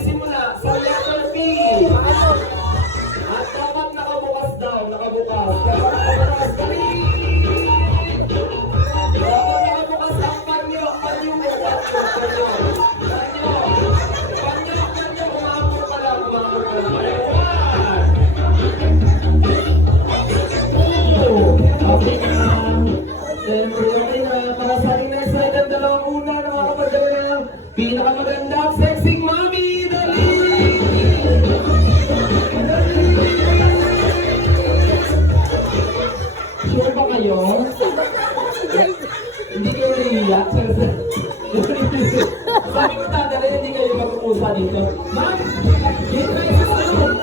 magsisimula sa letter P. At dapat nakabukas daw, nakabukas. Nakabukas kami. Dapat nakabukas ang panyo, panyo mo, panyo. Panyo, umamor pa lang, umamor pa lang. Okay na. Siyempre, okay na. Para sa aking next item, dalawang una na mga kapagdala ng pinakamagandang sexy mommy. Dali! Sure ba kayo? Hindi kayo naiiyak? Sabi ko tatala, hindi kayo mag-uusa dito. Ma'am! Dito kayo sa sunod!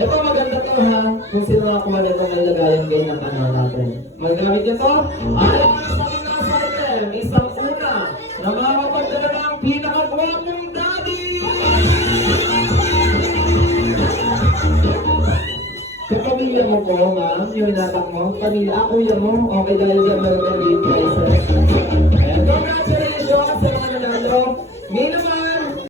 Ito maganda to ha. Kung sino mga kumalit ang nalagayan ganyan ano natin. Magamit nyo to. Ay, sa item, isang una na makakapagdala ng pinakagwapong daddy! Sa pamilya mo po, ma'am, yung inatak mo, pamilya, kuya mo, okay dahil dyan meron ka lead prices. Congratulations!